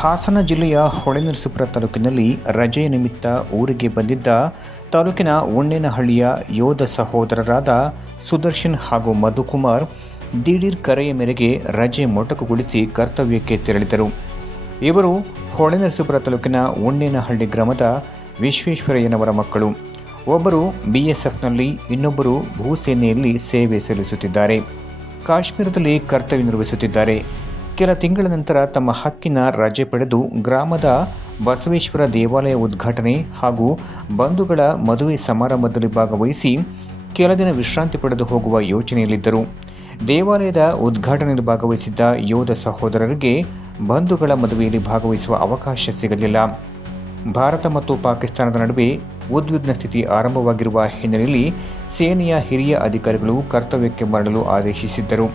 ಹಾಸನ ಜಿಲ್ಲೆಯ ಹೊಳೆನರಸೀಪುರ ತಾಲೂಕಿನಲ್ಲಿ ರಜೆಯ ನಿಮಿತ್ತ ಊರಿಗೆ ಬಂದಿದ್ದ ತಾಲೂಕಿನ ಉಣ್ಣೇನಹಳ್ಳಿಯ ಯೋಧ ಸಹೋದರರಾದ ಸುದರ್ಶನ್ ಹಾಗೂ ಮಧುಕುಮಾರ್ ದಿಢೀರ್ ಕರೆಯ ಮೇರೆಗೆ ರಜೆ ಮೊಟಕುಗೊಳಿಸಿ ಕರ್ತವ್ಯಕ್ಕೆ ತೆರಳಿದರು. ಇವರು ಹೊಳೆನರಸೀಪುರ ತಾಲೂಕಿನ ಉಣ್ಣೇನಹಳ್ಳಿ ಗ್ರಾಮದ ವಿಶ್ವೇಶ್ವರಯ್ಯನವರ ಮಕ್ಕಳು. ಒಬ್ಬರು ಬಿಎಸ್ಎಫ್ನಲ್ಲಿ, ಇನ್ನೊಬ್ಬರು ಭೂಸೇನೆಯಲ್ಲಿ ಸೇವೆ ಸಲ್ಲಿಸುತ್ತಿದ್ದಾರೆ. ಕಾಶ್ಮೀರದಲ್ಲಿ ಕರ್ತವ್ಯ ನಿರ್ವಹಿಸುತ್ತಿದ್ದಾರೆ. ಕೆಲ ತಿಂಗಳ ನಂತರ ತಮ್ಮ ಹಕ್ಕಿನ ರಜೆ ಪಡೆದು ಗ್ರಾಮದ ಬಸವೇಶ್ವರ ದೇವಾಲಯ ಉದ್ಘಾಟನೆ ಹಾಗೂ ಬಂಧುಗಳ ಮದುವೆ ಸಮಾರಂಭದಲ್ಲಿ ಭಾಗವಹಿಸಿ ಕೆಲ ದಿನ ವಿಶ್ರಾಂತಿ ಪಡೆದು ಹೋಗುವ ಯೋಚನೆಯಲ್ಲಿದ್ದರು. ದೇವಾಲಯದ ಉದ್ಘಾಟನೆಯಲ್ಲಿ ಭಾಗವಹಿಸಿದ್ದ ಯೋಧ ಸಹೋದರರಿಗೆ ಬಂಧುಗಳ ಮದುವೆಯಲ್ಲಿ ಭಾಗವಹಿಸುವ ಅವಕಾಶ ಸಿಗಲಿಲ್ಲ. ಭಾರತ ಮತ್ತು ಪಾಕಿಸ್ತಾನದ ನಡುವೆ ಉದ್ವಿಗ್ನ ಸ್ಥಿತಿ ಆರಂಭವಾಗಿರುವ ಹಿನ್ನೆಲೆಯಲ್ಲಿ ಸೇನೆಯ ಹಿರಿಯ ಅಧಿಕಾರಿಗಳು ಕರ್ತವ್ಯಕ್ಕೆ ಮರಳಲು ಆದೇಶಿಸಿದ್ದರು.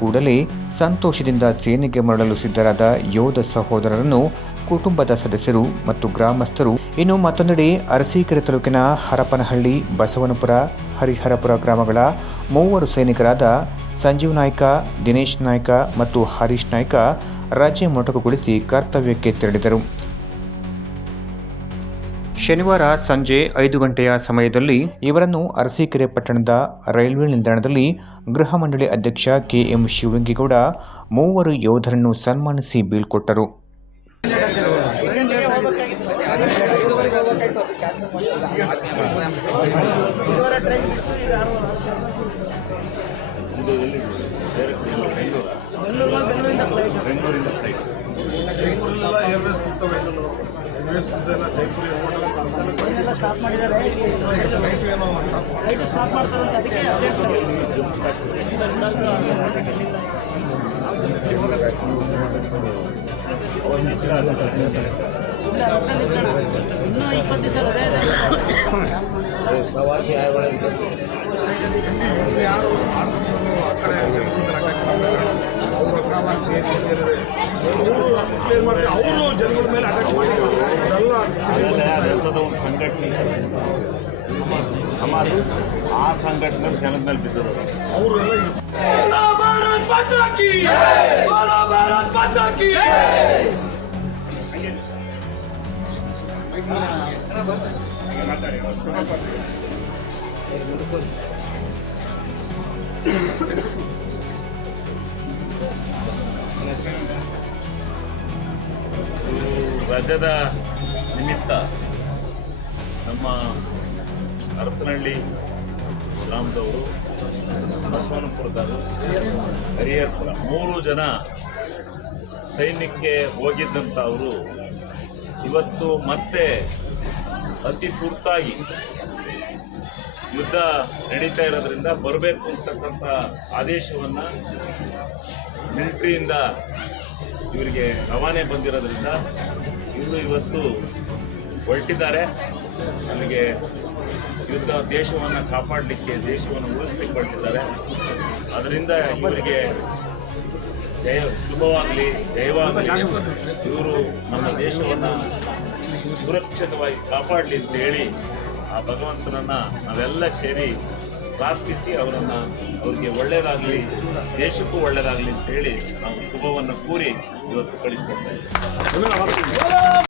ಕೂಡಲೇ ಸಂತೋಷದಿಂದ ಸೇನೆಗೆ ಮರಳಲು ಸಿದ್ಧರಾದ ಯೋಧ ಸಹೋದರರನ್ನು ಕುಟುಂಬದ ಸದಸ್ಯರು ಮತ್ತು ಗ್ರಾಮಸ್ಥರು. ಇನ್ನು ಮತ್ತೊಂದೆಡೆ ಅರಸೀಕೆರೆ ತಾಲೂಕಿನ ಹರಪನಹಳ್ಳಿ, ಬಸವನಪುರ, ಹರಿಹರಪುರ ಗ್ರಾಮಗಳ ಮೂವರು ಸೈನಿಕರಾದ ಸಂಜೀವ್ ನಾಯ್ಕ, ದಿನೇಶ್ ನಾಯ್ಕ ಮತ್ತು ಹರೀಶ್ ನಾಯ್ಕ ರಜೆ ಮೊಟಕುಗೊಳಿಸಿ ಕರ್ತವ್ಯಕ್ಕೆ ತೆರಳಿದರು. ಶನಿವಾರ ಸಂಜೆ ಐದು ಗಂಟೆಯ ಸಮಯದಲ್ಲಿ ಇವರನ್ನು ಅರಸೀಕೆರೆ ಪಟ್ಟಣದ ರೈಲ್ವೆ ನಿಲ್ದಾಣದಲ್ಲಿ ಗೃಹ ಮಂಡಳಿ ಅಧ್ಯಕ್ಷ ಕೆಎಂ ಶಿವಲಿಂಗೇಗೌಡ ಮೂವರು ಯೋಧರನ್ನು ಸನ್ಮಾನಿಸಿ ಬೀಳ್ಕೊಟ್ಟರು. ಬೆಂಗಳೂರೆಲ್ಲ ಏರ್ವೇಸ್ ಬಿಡ್ತವೆ ಏರ್ವೇಸ್ ಇದೆಲ್ಲ ಜೈಪುರಿ ಯಾರು ಆ ಕಡೆ ಅವರು ಸೇರಿ ಅವರು ಜನಗಳ ಮೇಲೆ ಅಟ್ಯಾಕ್ ಮಾಡಿ ಒಂದು ಸಂಘಟನೆ ಆ ಸಂಘಟನೆ ಜನದ ಮೇಲೆ ಬಿದ್ದರು ಅವರೆಲ್ಲ ರಜದ ನಿಮಿತ್ತ ನಮ್ಮ ಅರಸನಹಳ್ಳಿ ಗ್ರಾಮದವರು ಬಸವನಪುರದವರು ಹರಿಹರಪುರ ಮೂರು ಜನ ಸೈನ್ಯಕ್ಕೆ ಹೋಗಿದ್ದಂಥ ಅವರು ಇವತ್ತು ಮತ್ತೆ ಅತಿ ತುರ್ತಾಗಿ ಯುದ್ಧ ನಡೀತಾ ಇರೋದ್ರಿಂದ ಬರಬೇಕು ಅಂತಕ್ಕಂಥ ಆದೇಶವನ್ನು ಮಿಲಿಟ್ರಿಯಿಂದ ಇವರಿಗೆ ರವಾನೆ ಬಂದಿರೋದ್ರಿಂದ ಇವರು ಇವತ್ತು ಹೊರಟಿದ್ದಾರೆ. ಅಲ್ಲಿಗೆ ಯುದ್ಧ ದೇಶವನ್ನು ಕಾಪಾಡಲಿಕ್ಕೆ, ದೇಶವನ್ನು ಉಳಿಸ್ಲಿಕ್ಕೆ ಹೊರಟಿದ್ದಾರೆ. ಅದರಿಂದ ಇವರಿಗೆ ಜಯ ಶುಭವಾಗಲಿ ಜಯವಾಗಲಿ ಇವರು ನಮ್ಮ ದೇಶವನ್ನು ಸುರಕ್ಷಿತವಾಗಿ ಕಾಪಾಡಲಿ ಅಂತ ಹೇಳಿ ಆ ಭಗವಂತನನ್ನು ನಾವೆಲ್ಲ ಸೇರಿ ಪ್ರಾರ್ಥಿಸಿ ಅವರನ್ನು ಅವರಿಗೆ ಒಳ್ಳೇದಾಗಲಿ ದೇಶಕ್ಕೂ ಒಳ್ಳೆಯದಾಗಲಿ ಅಂತ ಹೇಳಿ ನಾವು ಶುಭವನ್ನು ಕೂರಿ ಇವತ್ತು ಕಳಿಸ್ಕೊಡ್ತಾ ಇದ್ದೀವಿ.